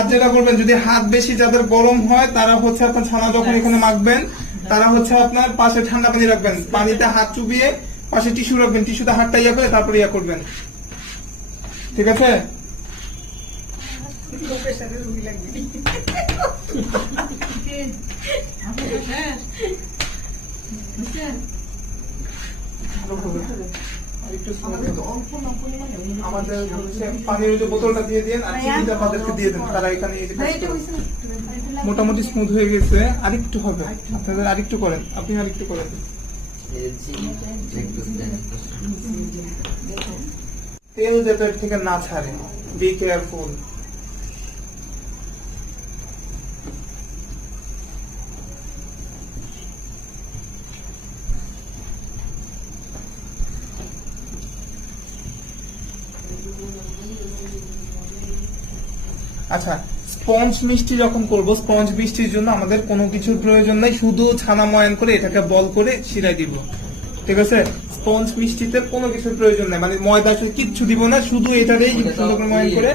হাত যেটা করবেন, যদি হাত বেশি যাদের গরম হয় তারা হচ্ছে আপনার ছানা যখন এখানে মাখবেন তারা হচ্ছে আপনার পাশে ঠান্ডা পানি রাখবেন, পানিতে হাত চুবিয়ে পাশে টিস্যু রাখবেন, টিস্যুতে হাতটা ইয়া করে তারপরে ইয়া করবেন, ঠিক আছে? আমাদের পানির যে বোতলটা দিয়ে দিন আর চিনিটা আমাদেরকে দিয়ে দেন, তারা এখানে মোটামুটি স্মুথ হয়ে গেছে, আরেকটু হবে, আপনাদের আরেকটু করেন, আপনি আরেকটু করেন। তেল যাতে এর থেকে না ছাড়ে, বি কেয়ারফুল। আচ্ছা, স্পঞ্জ মিষ্টি যখন করবো, স্পঞ্জ মিষ্টির জন্য আমাদের কোনো কিছুর প্রয়োজন নাই, শুধু ছানা ময়ান করে এটাকে বল করে ছিড়াই দিব, ঠিক আছে? স্পঞ্জ মিষ্টিতে কোনো কিছুর প্রয়োজন নাই, মানে ময়দা কিচ্ছু দিব না, শুধু এটারেই সুন্দর করে ময়ান করে